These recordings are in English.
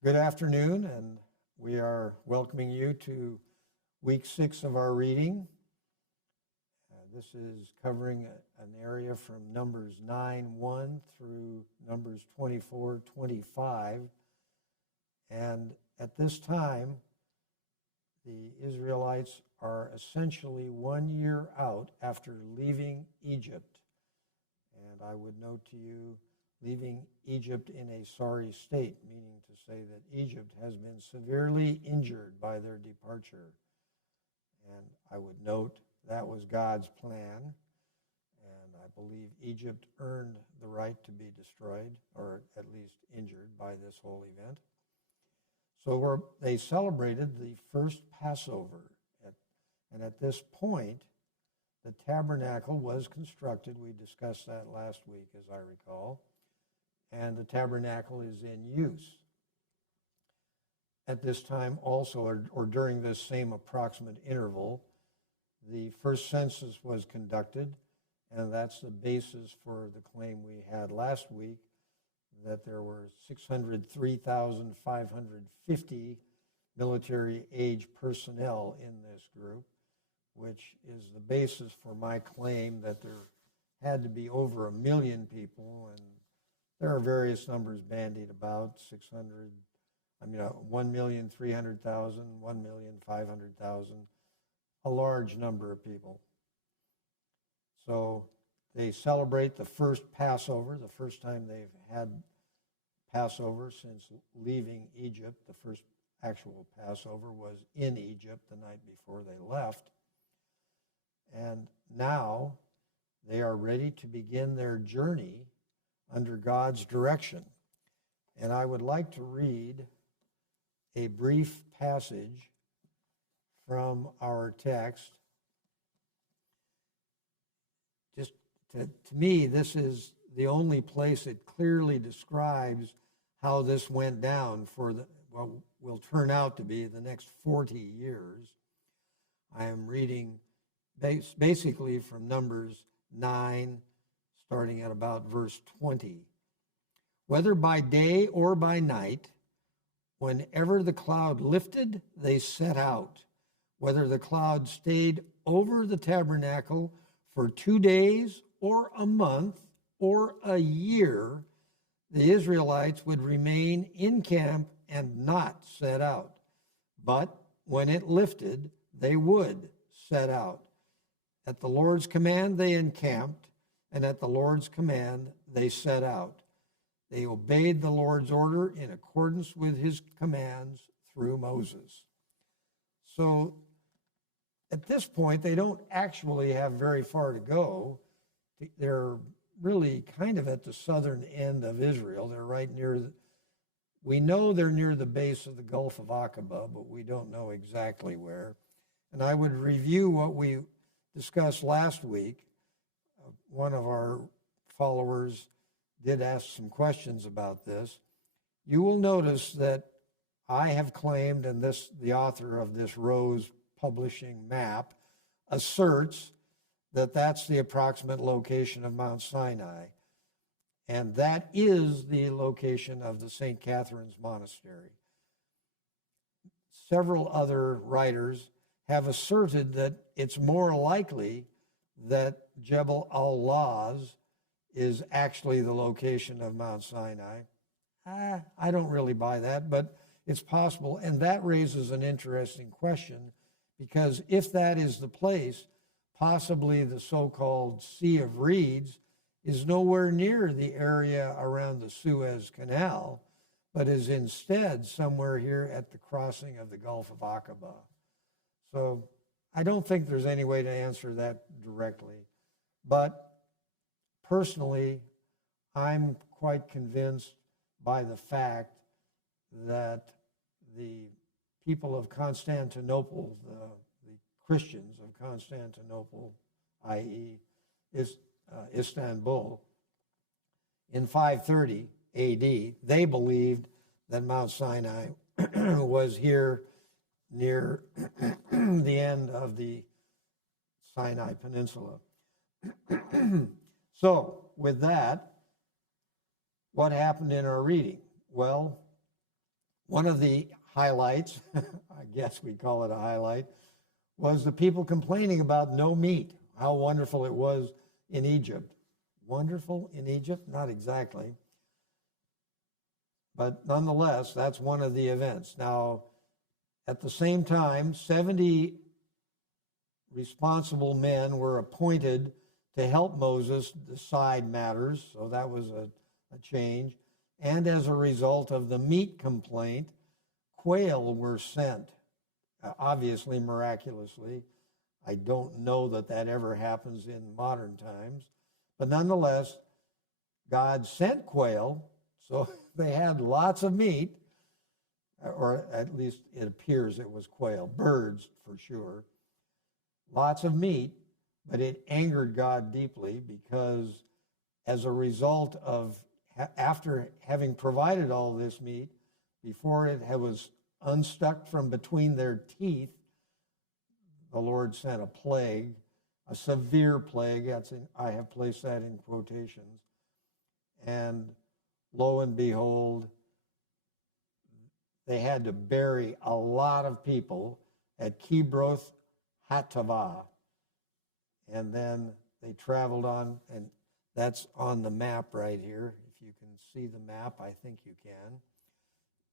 Good afternoon, and we are welcoming you to week 6 of our reading. This is covering an area from Numbers 9:1 through Numbers 24:25. And at this time, the Israelites are essentially 1 year out after leaving Egypt. And I would note to you, leaving Egypt in a sorry state, meaning to say that Egypt has been severely injured by their departure. And I would note that was God's plan, and I believe Egypt earned the right to be destroyed, or at least injured, by this whole event. So they celebrated the first Passover, and at this point, the tabernacle was constructed. We discussed that last week, as I recall. And the tabernacle is in use. At this time also, or during this same approximate interval, the first census was conducted, and that's the basis for the claim we had last week that there were 603,550 military-age personnel in this group, which is the basis for my claim that there had to be over 1 million people, and there are various numbers bandied about, 1,300,000, 1,500,000, a large number of people. So they celebrate the first Passover, the first time they've had Passover since leaving Egypt. The first actual Passover was in Egypt the night before they left. And now they are ready to begin their journey under God's direction. And I would like to read a brief passage from our text. Just to me, this is the only place it clearly describes how this went down for what will turn out to be the next 40 years. I am reading basically from Numbers 9, starting at about verse 20. Whether by day or by night, whenever the cloud lifted, they set out. Whether the cloud stayed over the tabernacle for 2 days or a month or a year, the Israelites would remain in camp and not set out. But when it lifted, they would set out. At the Lord's command, they encamped, and at the Lord's command, they set out. They obeyed the Lord's order in accordance with his commands through Moses. So at this point, they don't actually have very far to go. They're really kind of at the southern end of Israel. They're right near, we know they're near the base of the Gulf of Aqaba, but we don't know exactly where. And I would review what we discussed last week. One of our followers did ask some questions about this. You will notice that I have claimed, and the author of this Rose Publishing map asserts that that's the approximate location of Mount Sinai. And that is the location of the St. Catherine's Monastery. Several other writers have asserted that it's more likely that Jebel al-Lawz is actually the location of Mount Sinai. I don't really buy that, but it's possible. And that raises an interesting question, because if that is the place, possibly the so-called Sea of Reeds is nowhere near the area around the Suez Canal, but is instead somewhere here at the crossing of the Gulf of Aqaba. So I don't think there's any way to answer that directly. But personally, I'm quite convinced by the fact that the people of Constantinople, the Christians of Constantinople, i.e. Istanbul, in 530 AD, they believed that Mount Sinai was here near the end of the Sinai Peninsula. So, with that, what happened in our reading? Well, One of the highlights, I guess we call it a highlight, was the people complaining about no meat, how wonderful it was in Egypt. Wonderful in Egypt? Not exactly. But nonetheless, that's one of the events. Now, at the same time, 70 responsible men were appointed to help Moses decide matters, so that was a change. And as a result of the meat complaint, quail were sent, obviously miraculously. I don't know that that ever happens in modern times, but nonetheless, God sent quail, so they had lots of meat, or at least it appears it was quail, birds for sure, lots of meat, but it angered God deeply because as a result of, after having provided all this meat, before it was unstuck from between their teeth, the Lord sent a plague, a severe plague. I have placed that in quotations. And lo and behold, they had to bury a lot of people at Kibroth Hattaavah. And then they traveled on, and that's on the map right here. If you can see the map, I think you can.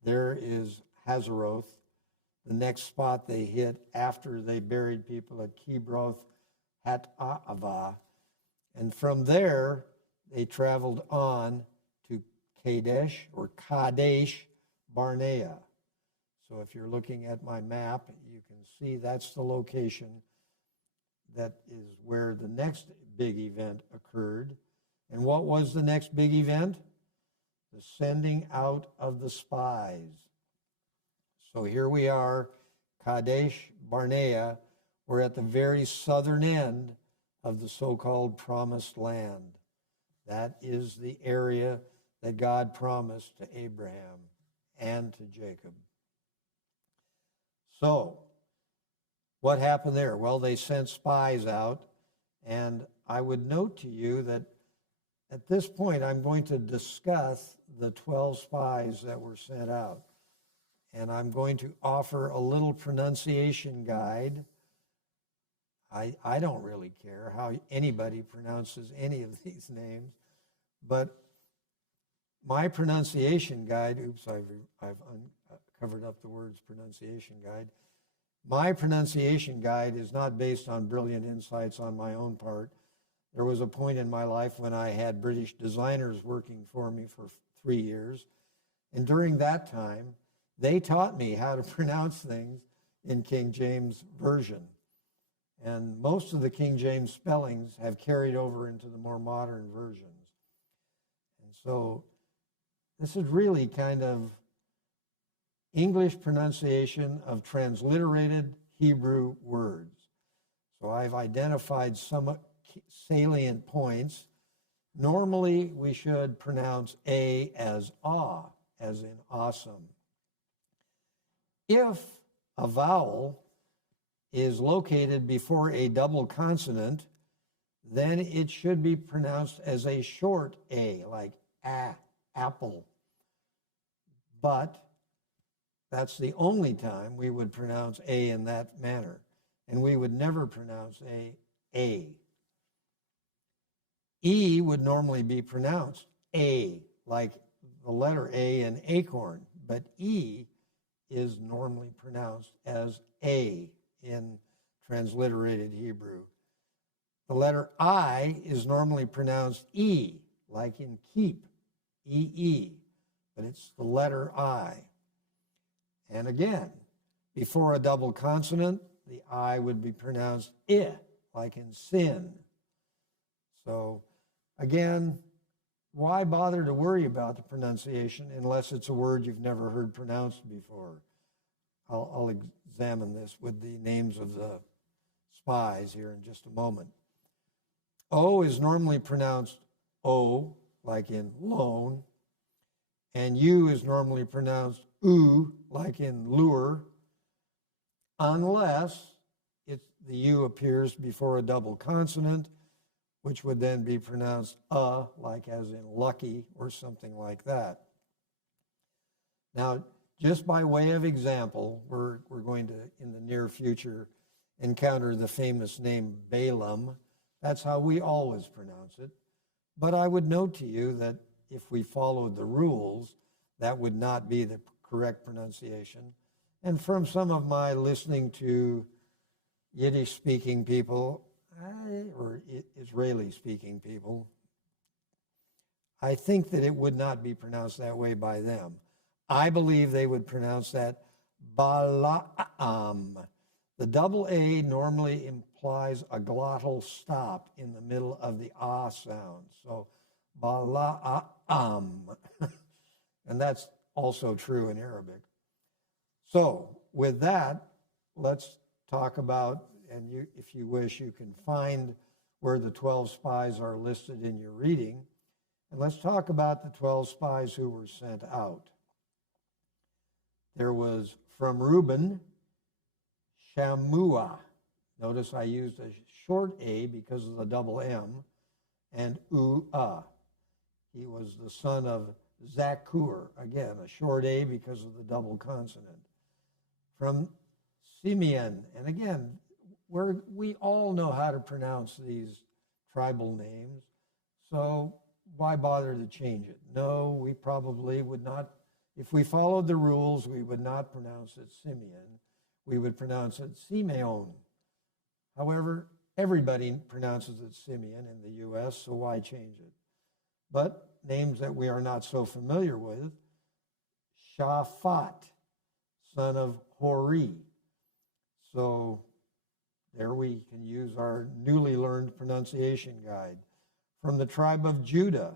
There is Hazeroth, the next spot they hit after they buried people at Kibroth Hattaavah. And from there, they traveled on to Kadesh or Kadesh Barnea. So if you're looking at my map, you can see that's the location. That is where the next big event occurred. And what was the next big event? The sending out of the spies. So here we are, Kadesh Barnea. We're at the very southern end of the so-called promised land. That is the area that God promised to Abraham and to Jacob. So, what happened there? Well, they sent spies out, and I would note to you that at this point I'm going to discuss the 12 spies that were sent out. And I'm going to offer a little pronunciation guide. I don't really care how anybody pronounces any of these names, but my pronunciation guide, I've covered up the words pronunciation guide. My pronunciation guide is not based on brilliant insights on my own part. There was a point in my life when I had British designers working for me for 3 years, and during that time, they taught me how to pronounce things in King James Version. And most of the King James spellings have carried over into the more modern versions. And so this is really kind of English pronunciation of transliterated Hebrew words. So I've identified some salient points. Normally, we should pronounce A as ah, as in awesome. If a vowel is located before a double consonant, then it should be pronounced as a short A, like apple. But that's the only time we would pronounce A in that manner. And we would never pronounce A. E would normally be pronounced A, like the letter A in acorn. But E is normally pronounced as A in transliterated Hebrew. The letter I is normally pronounced E, like in keep, E-E, but it's the letter I. And again, before a double consonant, the I would be pronounced I, like in sin. So again, why bother to worry about the pronunciation unless it's a word you've never heard pronounced before? I'll examine this with the names of the spies here in just a moment. O is normally pronounced O, like in loan, and U is normally pronounced U, like in lure, unless the U appears before a double consonant, which would then be pronounced like as in lucky or something like that. Now, Just by way of example, we're going to, in the near future, encounter the famous name Balaam. That's how we always pronounce it. But I would note to you that if we followed the rules, that would not be the correct pronunciation. And from some of my listening to Yiddish-speaking people, or Israeli-speaking people, I think that it would not be pronounced that way by them. I believe they would pronounce that Balaam. The double A normally implies a glottal stop in the middle of the ah sound. So Balaam. And that's also true in Arabic. So with that, let's talk about, and you, if you wish, you can find where the 12 spies are listed in your reading. And let's talk about the 12 spies who were sent out. There was from Reuben, Shammua. Notice I used a short A because of the double M, and Uah. He was the son of Zakur. Again, a short A because of the double consonant. From Simeon, and again, we all know how to pronounce these tribal names, so why bother to change it? No, we probably would not. If we followed the rules, we would not pronounce it Simeon. We would pronounce it Simeon. However, everybody pronounces it Simeon in the U.S., so why change it? But names that we are not so familiar with, Shaphat, son of Hori. So there we can use our newly learned pronunciation guide. From the tribe of Judah,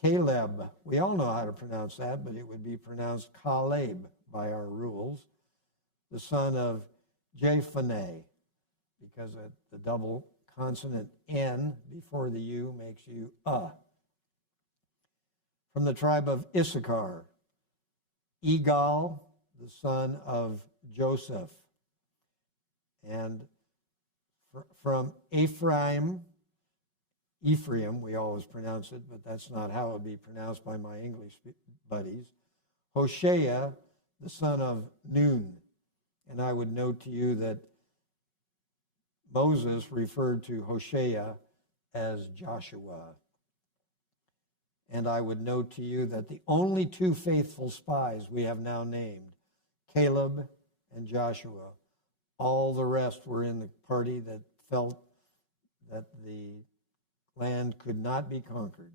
Caleb. We all know how to pronounce that, but it would be pronounced Caleb by our rules. The son of Jephunneh, because the double consonant N before the U makes you From the tribe of Issachar, Egal, the son of Joseph. And from Ephraim, we always pronounce it, but that's not how it would be pronounced by my English buddies. Hoshea, the son of Nun. And I would note to you that Moses referred to Hoshea as Joshua. And I would note to you that the only two faithful spies we have now named, Caleb and Joshua, all the rest were in the party that felt that the land could not be conquered.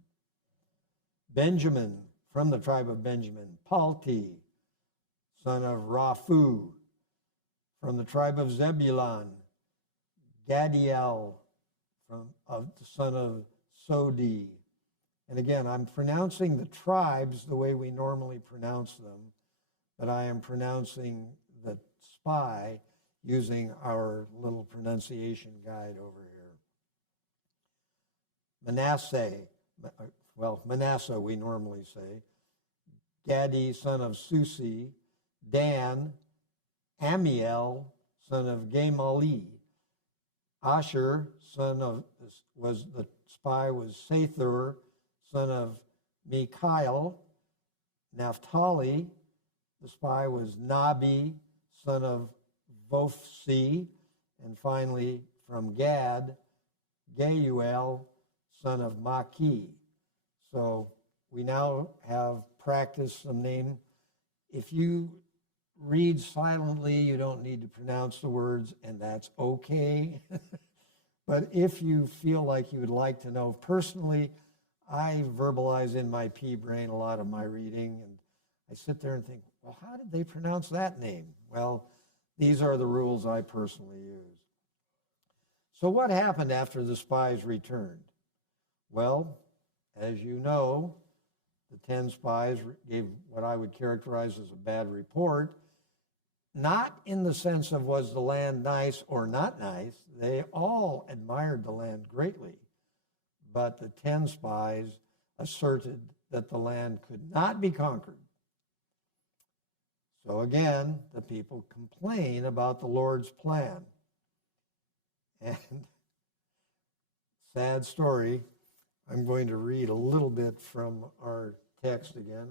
Benjamin, from the tribe of Benjamin, Palti, son of Raphu. From the tribe of Zebulun, Gadiel, the son of Sodi. And again, I'm pronouncing the tribes the way we normally pronounce them, but I am pronouncing the spy using our little pronunciation guide over here. Manasseh we normally say. Gadi, son of Susi. Dan, Amiel, son of Gamali. Asher, the spy was Sathur, son of Mikael. Naphtali, the spy was Nabi, son of Vophsi. And finally, from Gad, Geuel, son of Maki. So we now have practiced some name. If you read silently, you don't need to pronounce the words, and that's okay. But if you feel like you would like to know personally, I verbalize in my pea brain a lot of my reading, and I sit there and think, well, how did they pronounce that name? Well, these are the rules I personally use. So what happened after the spies returned? Well, as you know, the 10 spies gave what I would characterize as a bad report, not in the sense of was the land nice or not nice. They all admired the land greatly. But the 10 spies asserted that the land could not be conquered. So again, the people complain about the Lord's plan. And sad story, I'm going to read a little bit from our text again.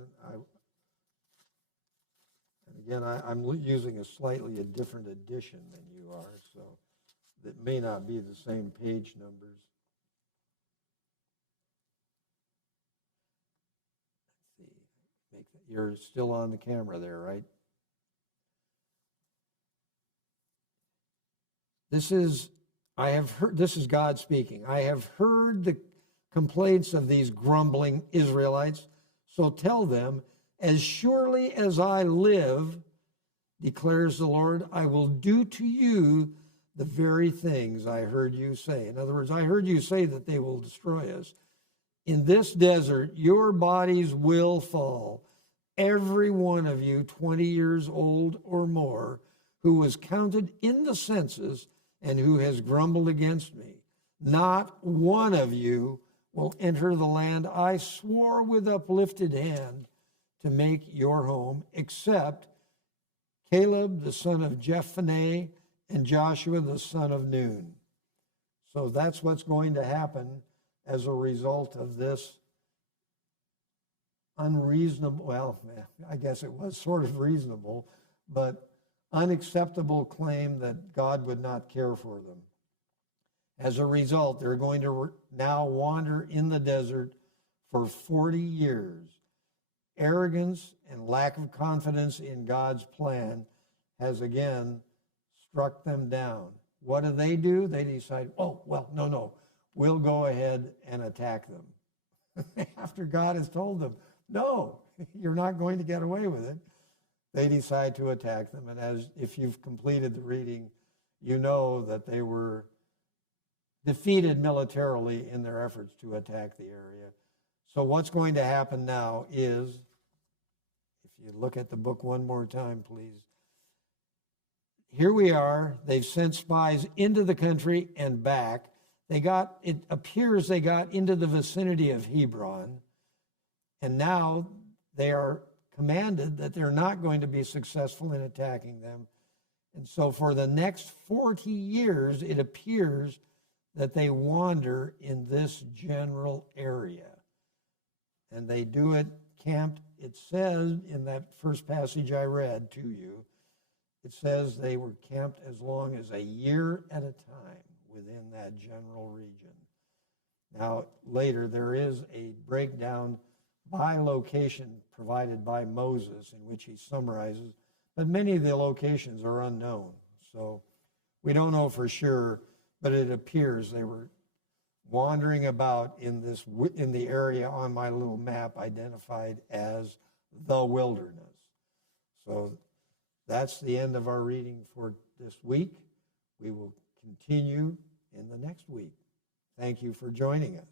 And again, I'm using a slightly different edition than you are, so that may not be the same page numbers. Let's see. You're still on the camera there, right? This is God speaking. I have heard the complaints of these grumbling Israelites, so tell them, as surely as I live, declares the Lord, I will do to you the very things I heard you say. In other words, I heard you say that they will destroy us. In this desert, your bodies will fall, every one of you 20 years old or more, who was counted in the census and who has grumbled against me. Not one of you will enter the land I swore with uplifted hand to make your home, except Caleb the son of Jephunneh and Joshua the son of Nun. So that's what's going to happen as a result of this unreasonable, well, I guess it was sort of reasonable, but unacceptable claim that God would not care for them. As a result, they're going to now wander in the desert for 40 years. Arrogance and lack of confidence in God's plan has again struck them down. What do? They decide, oh, well, no, we'll go ahead and attack them. After God has told them, no, you're not going to get away with it. They decide to attack them. And as if you've completed the reading, you know that they were defeated militarily in their efforts to attack the area. So what's going to happen now is, if you look at the book one more time, please. Here we are. They've sent spies into the country and back. It appears they got into the vicinity of Hebron, and now they are commanded that they're not going to be successful in attacking them. And so for the next 40 years, it appears that they wander in this general area. And they do it camped. It says in that first passage I read to you, it says they were camped as long as a year at a time within that general region. Now, later, there is a breakdown by location provided by Moses in which he summarizes, but many of the locations are unknown. So we don't know for sure, but it appears they were wandering about in the area on my little map identified as the wilderness. So that's the end of our reading for this week. We will continue in the next week. Thank you for joining us.